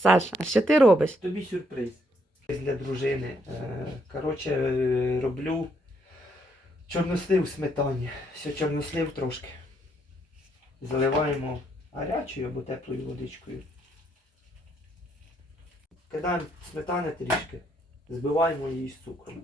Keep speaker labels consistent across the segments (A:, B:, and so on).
A: Саш, а що ти робиш?
B: Тобі сюрприз. Для дружини. Е, Коротше, е, роблю чорнослив в сметані. Все чорнослив трошки. Заливаємо гарячою або теплою водичкою. Кидаємо сметани трішки, збиваємо її з цукром.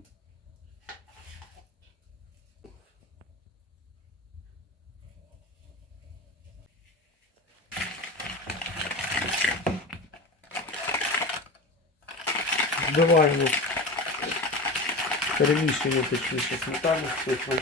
B: Збиваємо, перемішуємо точніше сметану з цукром.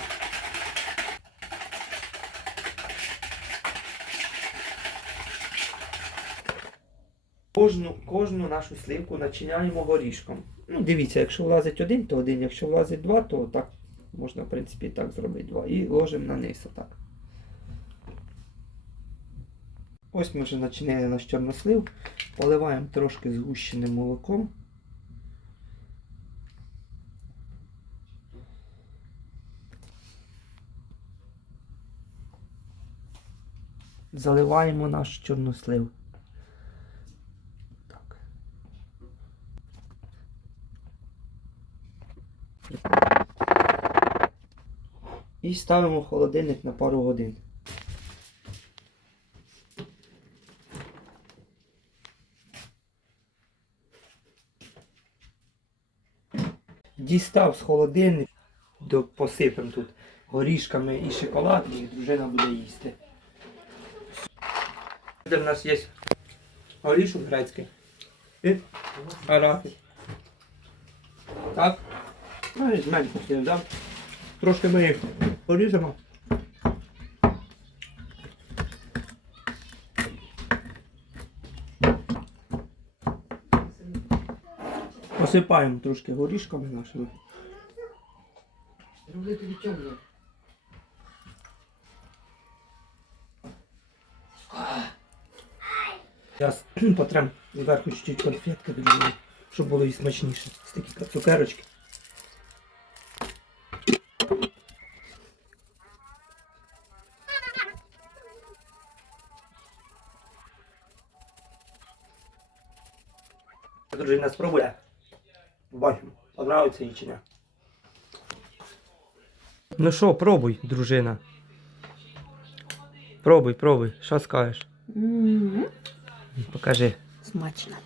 B: Кожну, кожну нашу сливку начиняємо горішком. Ну, дивіться, якщо влазить один, то один, якщо влазить два, то так можна, в принципі, так зробити два. І ложимо на низ отак. Ось ми вже начинили наш чорнослив. Поливаємо трошки згущеним молоком. Заливаємо наш чорнослив. Так. І ставимо в холодильник на пару годин. Дістав з холодильника, посипемо тут горішками і шоколадом, і дружина буде їсти. Де в нас є горішок грецький і арахіс. Так? Ну і зменьку сів, да? Трошки ми їх поріжемо. Посипаємо трошки горішками нашими.
C: Роблю тобі темно.
B: Зараз потрем зверху чуть-чуть конфетки додаємо, щоб було і смачніше. Ось такі цукерочки. Дружина спробує. Бачимо, понравиться їй чи ні. Ну що, пробуй, дружина. Пробуй, пробуй. Що скажеш? Покажи.
A: Смачно.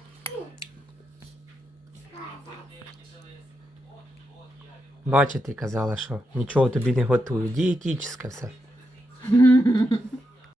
B: Бачите, казала, що нічого тобі не готую. Дієтичне все.